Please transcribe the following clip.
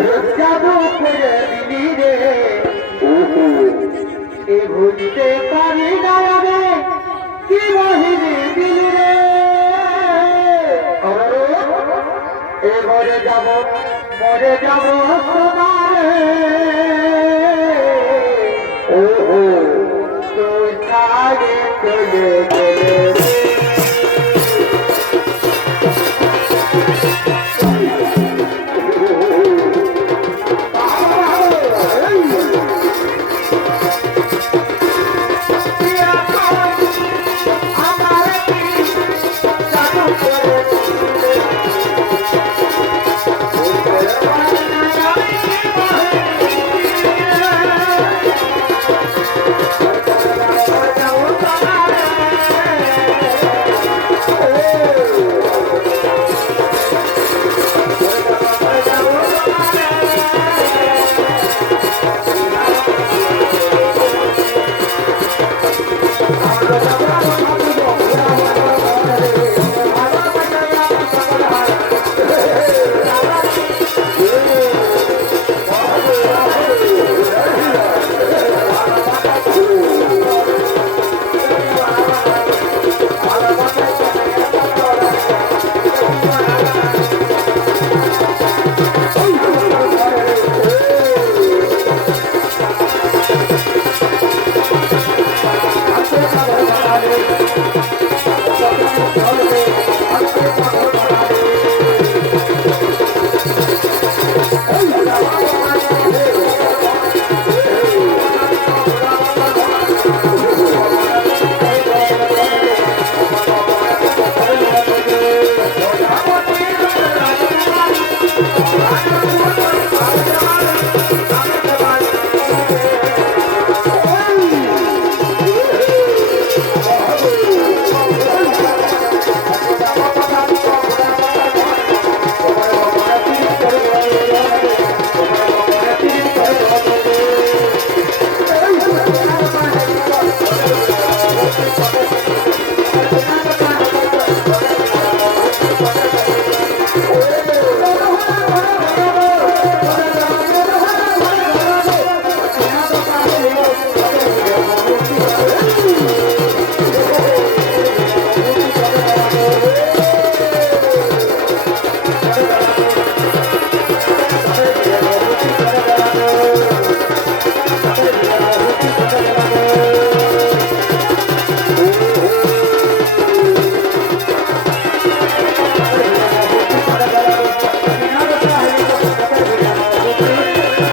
জাদু করে দিলি রে এ ভুলতে পারি না আমি কি বাহিনী দিলি রে এ মরে যাব মরে যাব সোনারে ও তুই ছাড়ে চলে